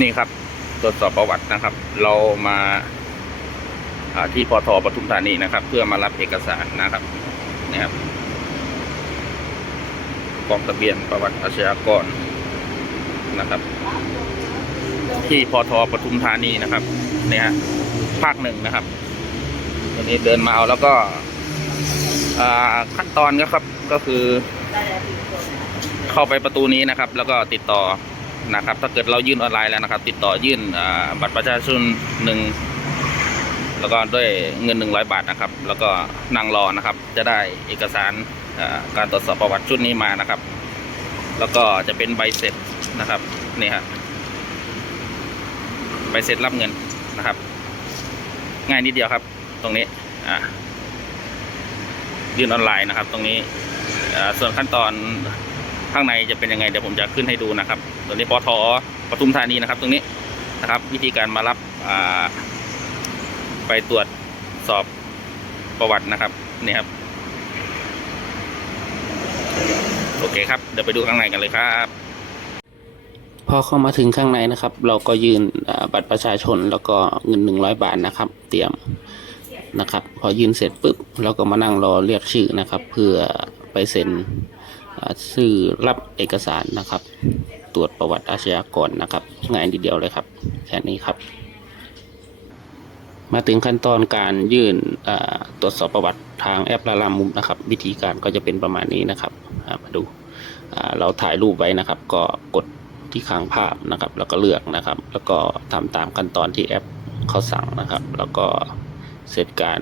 นี่ครับ ตรวจสอบประวัตินะครับ เรามาที่พอทปทุมธานีนะครับ เพื่อมารับเอกสารนะครับนี่ครับกองทะเบียนประวัติอาชญากรนะครับ ที่พอทปทุมธานีนะครับเนี่ยฮะภาคหนึ่งนะครับวันนี้เดินมาเอาแล้วก็ขั้นตอนก็ครับก็คือ เข้าไปประตูนี้นะครับ แล้วก็ติดต่อ นะครับ ถ้าเกิดเรายื่นออนไลน์แล้วนะครับ ติดต่อยื่นบัตรประชาชนหนึ่งแล้วก็ด้วยเงินหนึ่งร้อยบาทนะครับ แล้วก็นั่งรอนะครับ จะได้เอกสารการตรวจสอบประวัติชุดนี้มานะครับ แล้วก็จะเป็นใบเสร็จนะครับนี่ฮะใบเสร็จรับเงินนะครับ ง่ายนิดเดียวครับ ตรงนี้ยื่นออนไลน์นะครับ ตรงนี้ส่วนขั้นตอน ข้างในจะเป็นยังไงเดี๋ยวผมจะขึ้นให้ดูนะครับตัวนี้ปทปทุมธานีนะครับ ตรงนี้นะครับ วิธีการมารับไปตรวจสอบประวัตินะครับนี่ครับ โอเคครับ เดี๋ยวไปดูข้างในกันเลยครับพอเข้ามาถึงข้างในนะครับ เราก็ยื่นอ่าบัตรประชาชนแล้วก็เงินหนึ่งร้อยบาทนะครับ เตรียมนะครับ พอยื่นเสร็จปุ๊บเราก็มานั่งรอเรียกชื่อนะครับ เพื่อไปเซ็น อ่าชื่อรับเอกสารนะครับ ตรวจประวัติอาชญากรนะครับง่ายนิดเดียวเลยครับแค่นี้ครับ มาถึงขั้นตอนการยื่นตรวจสอบประวัติทางแอปลาลามุมนะครับ วิธีการก็จะเป็นประมาณนี้นะครับมาดูเราถ่ายรูปไว้นะครับ ก็กดที่ค้างภาพนะครับ แล้วก็เลือกนะครับ แล้วก็ทำตามขั้นตอนที่แอปเขาสั่งนะครับ แล้วก็เสร็จการ